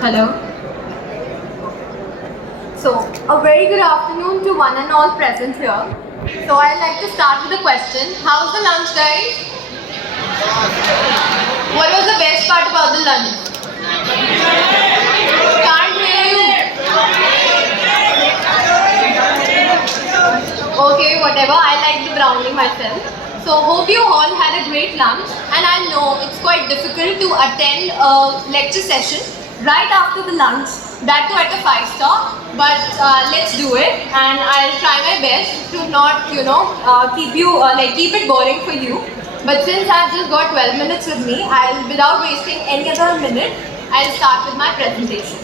Hello. So, a very good afternoon to one and all present here. So, I'd like to start with a question. How's the lunch, guys? What was the best part about the lunch? Can't hear you. Okay, whatever. I like the brownie myself. So, hope you all had a great lunch. And I know it's quite difficult to attend a lecture session right after the lunch, that too at a 5-star, but let's do it, and I'll try my best to not, keep it boring for you. But since I've just got 12 minutes with me, without wasting any other minute, I'll start with my presentation.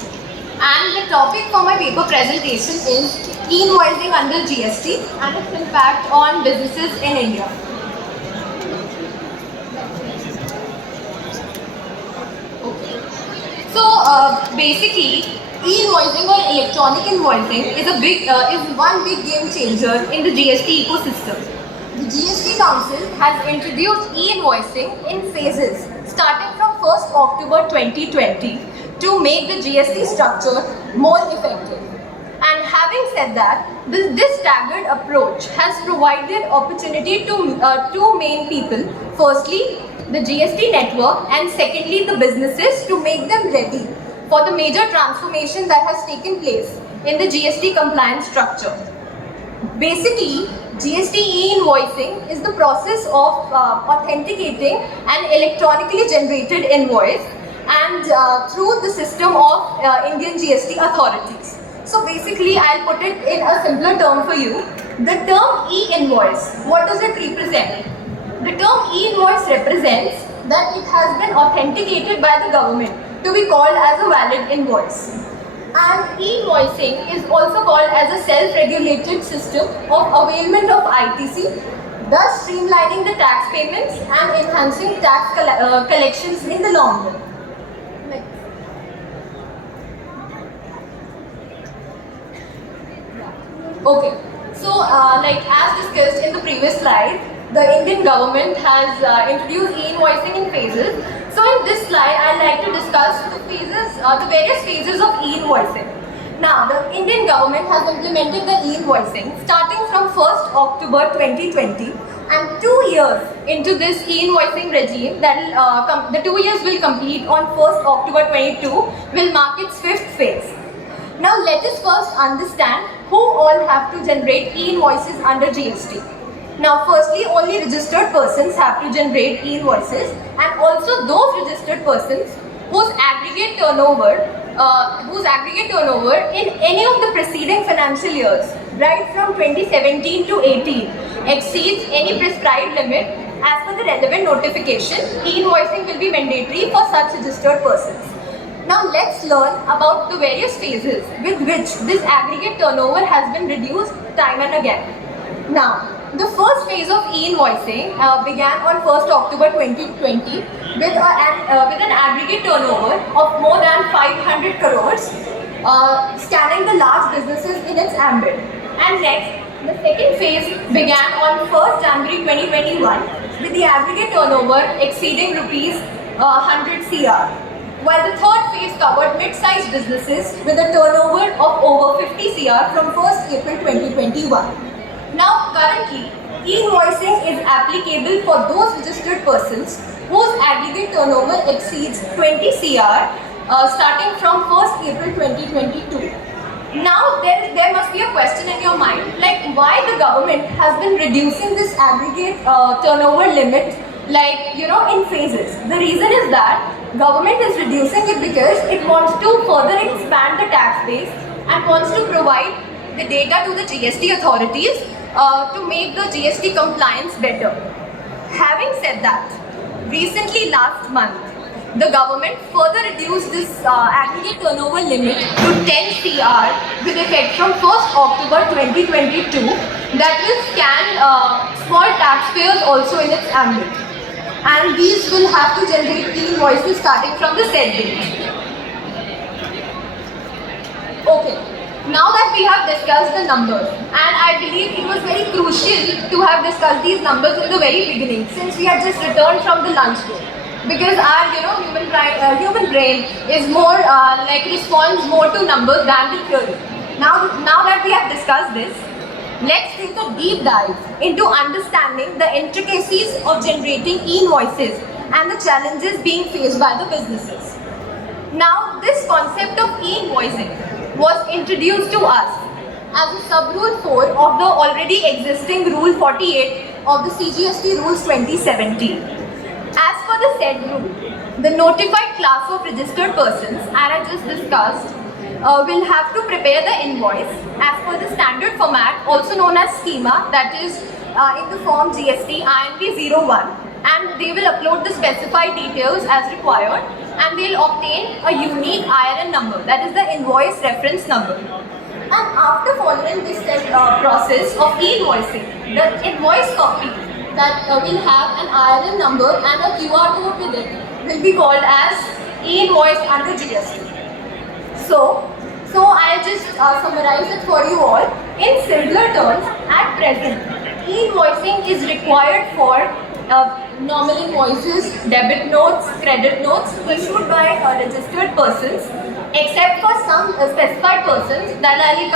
And the topic for my paper presentation is E-Invoicing under GST and its impact on businesses in India. So basically, e-invoicing or electronic invoicing is one big game changer in the GST ecosystem. The GST Council has introduced e-invoicing in phases starting from 1st October 2020 to make the GST structure more effective. And having said that, this staggered approach has provided opportunity to two main people. Firstly, the GST network, and secondly, the businesses, to make them ready for the major transformation that has taken place in the GST compliance structure. Basically, GST e-invoicing is the process of authenticating an electronically generated invoice and through the system of Indian GST authorities. So basically, I'll put it in a simpler term for you. The term e-invoice, what does it represent? The term e-invoice represents that it has been authenticated by the government to be called as a valid invoice. And e-invoicing is also called as a self-regulated system of availment of ITC, thus streamlining the tax payments and enhancing tax collections in the long run. Okay, so as discussed in the previous slide, the Indian government has introduced e-invoicing in phases. So in this slide, I'd like to discuss the various phases of e-invoicing. Now, the Indian government has implemented the e-invoicing starting from 1st October 2020, and 2 years into this e-invoicing regime, the 2 years will complete on 1st October 22, will mark its 5th phase. Now, let us first understand who all have to generate e-invoices under GST. Now, firstly, only registered persons have to generate e-invoices, and also those registered persons whose aggregate turnover in any of the preceding financial years, right from 2017 to 18, exceeds any prescribed limit as per the relevant notification. E-invoicing will be mandatory for such registered persons. Now, let's learn about the various phases with which this aggregate turnover has been reduced time and again. Now, the first phase of e-invoicing began on 1st October 2020 with an aggregate turnover of more than 500 crores, scanning the large businesses in its ambit. And next, the second phase began on 1st January 2021 with the aggregate turnover exceeding rupees 100 crore. While the third phase covered mid-sized businesses with a turnover of over 50 crore from 1st April 2021. Now, currently, e-invoicing is applicable for those registered persons whose aggregate turnover exceeds 20 crore starting from 1st April 2022. Now, there must be a question in your mind, like why the government has been reducing this aggregate turnover limit, in phases. The reason is that government is reducing it because it wants to further expand the tax base and wants to provide the data to the GST authorities to make the GST compliance better. Having said that, recently last month, the government further reduced this aggregate turnover limit to 10 crore with effect from 1st October 2022 that will scan small taxpayers also in its ambit. And these will have to generate e-invoices starting from the said date. Okay. Now that we we have discussed the numbers, and I believe it was very crucial to have discussed these numbers in the very beginning, since we had just returned from the lunch break. Because our human brain is more responds more to numbers than to theory. Now that we have discussed this, let's take a deep dive into understanding the intricacies of generating e-invoices and the challenges being faced by the businesses. Now, this concept of e-invoicing was introduced to us as a sub-rule 4 of the already existing Rule 48 of the CGST Rules 2017. As per the said rule, the notified class of registered persons, as I just discussed, will have to prepare the invoice as per the standard format, also known as schema, that is in the form GST INV 01, and they will upload the specified details as required, and they'll obtain a unique IRN number, that is the invoice reference number. And after following this process of e-invoicing, the invoice copy that will have an IRN number and a QR code with it will be called as e-invoice under GST. So I'll just summarize it for you all. In simpler terms, at present, e-invoicing is required for normal invoices, debit notes, credit notes issued by registered persons, except for some specified persons that I will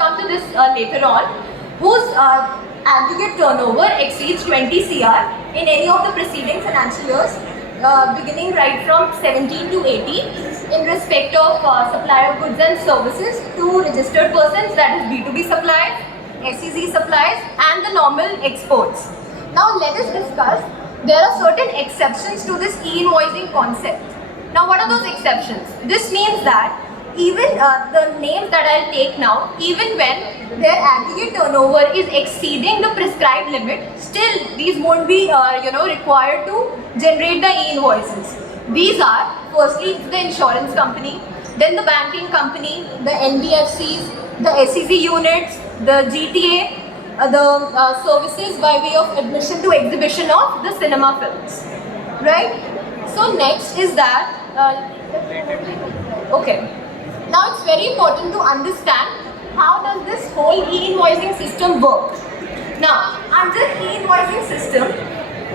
come to this later on, whose aggregate turnover exceeds 20 CR in any of the preceding financial years, beginning right from 17 to 18, in respect of supply of goods and services to registered persons, that is B2B supplies, SEZ supplies, and the normal exports. Now let us discuss, there are certain exceptions to this e-invoicing concept. Now what are those exceptions? This means that even the names that I'll take now, even when their aggregate turnover is exceeding the prescribed limit, still these won't be required to generate the e-invoices. These are, firstly, the insurance company, then the banking company, the NBFCs, the SEZ units, the GTA, the services by way of admission to exhibition of the cinema films, right? So next is that, okay. Now it's very important to understand how does this whole e-invoicing system work. Now, under e-invoicing system,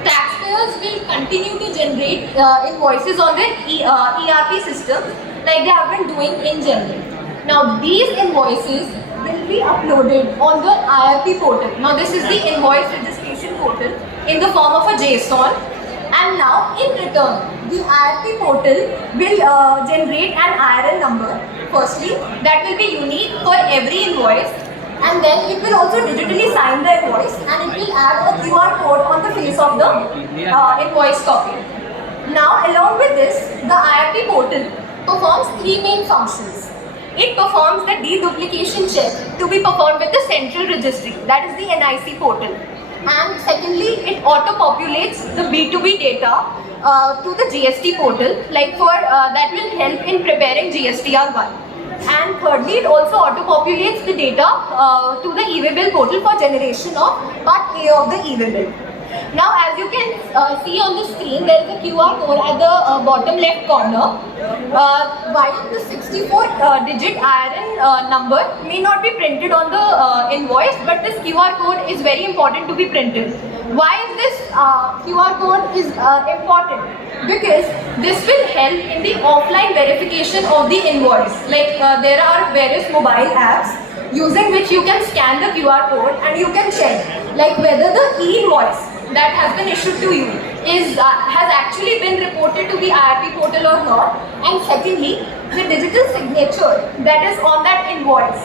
taxpayers will continue to generate invoices on their ERP system like they have been doing in general. Now these invoices will be uploaded on the IRP portal. Now this is the invoice registration portal in the form of a JSON, and now in return the IRP portal will generate an IRN number, firstly, that will be unique for every invoice, and then it will also digitally sign the invoice and it will add a QR code on the face of the invoice copy. Now along with this, the IRP portal performs three main functions. It performs the deduplication check to be performed with the central registry, that is the NIC portal. And secondly, it auto-populates the B2B data to the GST portal, like for that will help in preparing GSTR1. And thirdly, it also auto-populates the data to the e-way bill portal for generation of part A of the e-way bill. Now, as you can see on the screen, there is a QR code at the bottom left corner. While the 64-digit IRN number may not be printed on the invoice, but this QR code is very important to be printed. Why is this QR code is important? Because this will help in the offline verification of the invoice. Like there are various mobile apps using which you can scan the QR code and you can check like whether the e-invoice that has been issued to you has actually been reported to the IRP portal or not. And secondly, the digital signature that is on that invoice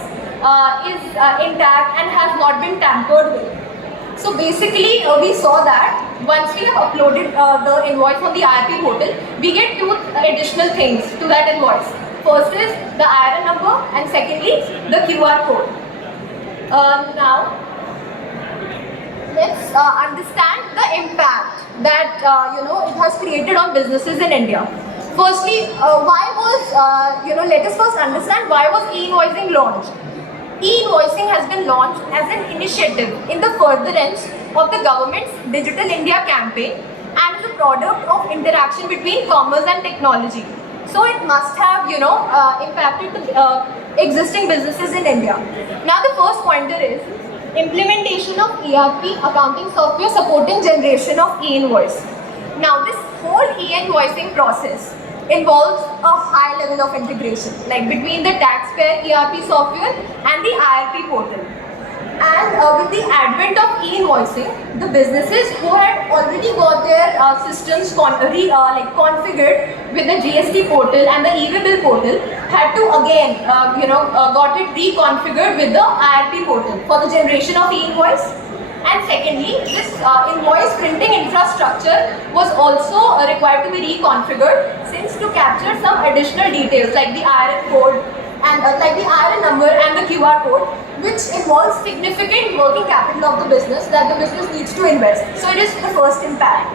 is intact and has not been tampered with. So basically, we saw that once we have uploaded the invoice on the IRP portal, we get two additional things to that invoice. First is the IRN number, and secondly, the QR code. Now, let's understand the impact that it has created on businesses in India. Firstly, why was let us first understand why was e-invoicing launched. E-invoicing has been launched as an initiative in the furtherance of the government's Digital India campaign and is a product of interaction between commerce and technology. So it must have impacted the existing businesses in India. Now the first pointer is implementation of ERP accounting software supporting generation of e-invoice. Now this whole e-invoicing process involves a high level of integration, like between the taxpayer ERP software and the IRP portal. And with the advent of e-invoicing, the businesses who had already got their systems configured with the GST portal and the e-bill portal had to again, got it reconfigured with the IRP portal for the generation of e-invoice. And secondly, this invoice printing infrastructure was also required to be reconfigured, since to capture some additional details like the IRN code and like the IRN number and the QR code, which involves significant working capital of the business that the business needs to invest. So it is the first impact.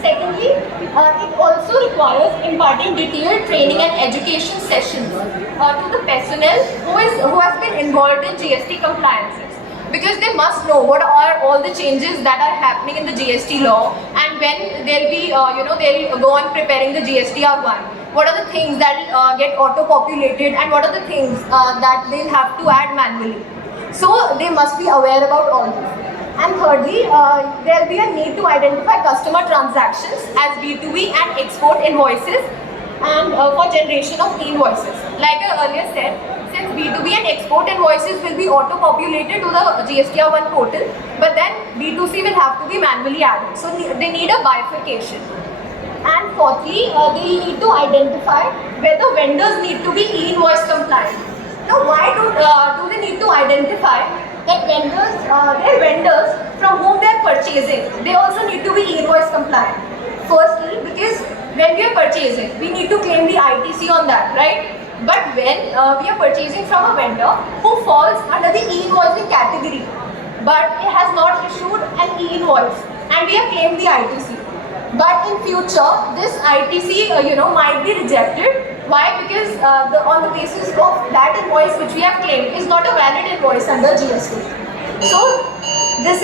Secondly, it also requires imparting detailed training and education sessions to the personnel who has been involved in GST compliances, because they must know what are all the changes that are happening in the GST law, and when they'll be, they'll go on preparing the GSTR1. What are the things that get auto-populated, and what are the things that they'll have to add manually. So they must be aware about all this. And thirdly, there'll be a need to identify customer transactions as B2B and export invoices, and for generation of invoices. Like I earlier said, since B2B and export invoices will be auto-populated to the GSTR1 portal, but then B2C will have to be manually added. So they need a bifurcation. And fourthly, they need to identify whether vendors need to be e-invoice compliant. Now, why do they need to identify that vendors, their vendors from whom they are purchasing, they also need to be e-invoice compliant? Firstly, because when we are purchasing, we need to claim the ITC on that, right? But when we are purchasing from a vendor who falls under the e-invoicing category, but it has not issued an e-invoice, and we have claimed the ITC. But in future, this ITC, might be rejected. Why? Because on the basis of that invoice which we have claimed is not a valid invoice under GST. So this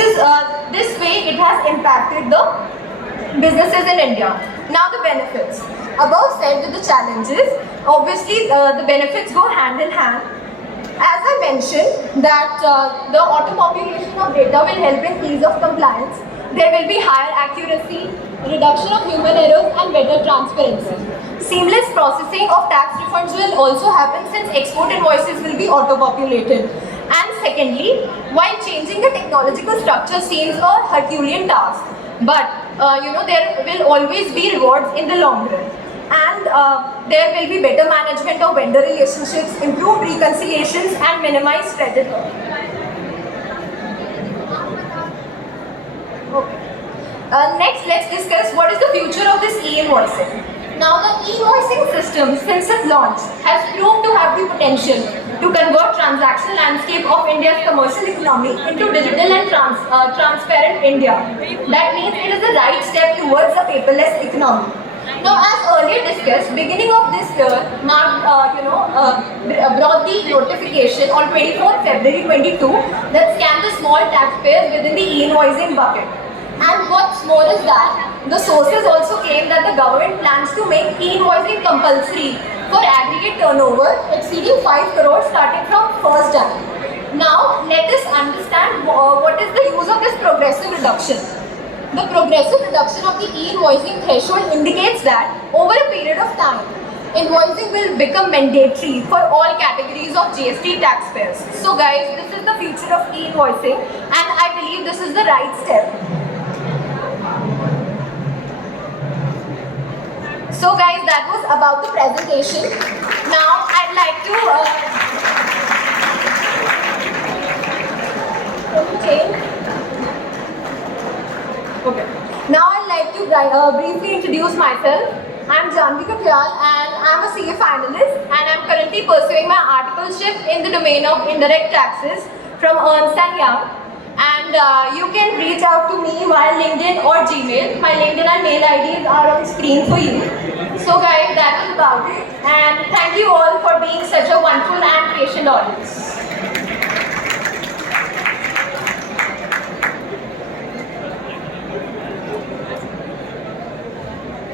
way it has impacted the businesses in India. Now the benefits. Above said with the challenges, obviously the benefits go hand in hand. As I mentioned that the auto-population of data will help in ease of compliance. There will be higher accuracy, reduction of human errors, and better transparency. Seamless processing of tax refunds will also happen, since export invoices will be auto-populated. And secondly, while changing the technological structure seems a Herculean task, but there will always be rewards in the long run. And there will be better management of vendor relationships, improved reconciliations, and minimized credit. Okay. Next, let's discuss what is the future of this e-invoicing. Now, the e-invoicing system, since its launch, has proved to have the potential to convert transaction landscape of India's commercial economy into digital and transparent India. That means it is the right step towards a paperless economy. Now, as earlier discussed, beginning of this year brought the notification on 24th February 22 that scanned the small taxpayers within the e-invoicing bucket. And what's more is that the sources also claim that the government plans to make e-invoicing compulsory for aggregate turnover exceeding 5 crores starting from 1st January. Now, let us understand what is the use of this progressive reduction. The progressive reduction of the e-invoicing threshold indicates that over a period of time, invoicing will become mandatory for all categories of GST taxpayers. So guys, this is the future of e-invoicing, and I believe this is the right step. So guys, that was about the presentation. Now I'd like to Okay. Now I'd like to briefly introduce myself. I'm Jahnvi Katyal and I'm a CA finalist, and I'm currently pursuing my articleship in the domain of indirect taxes from Ernst & Young. And you can reach out to me via LinkedIn or Gmail. My LinkedIn and mail IDs are on screen for you. So guys, that was about it. And thank you all for being such a wonderful and patient audience.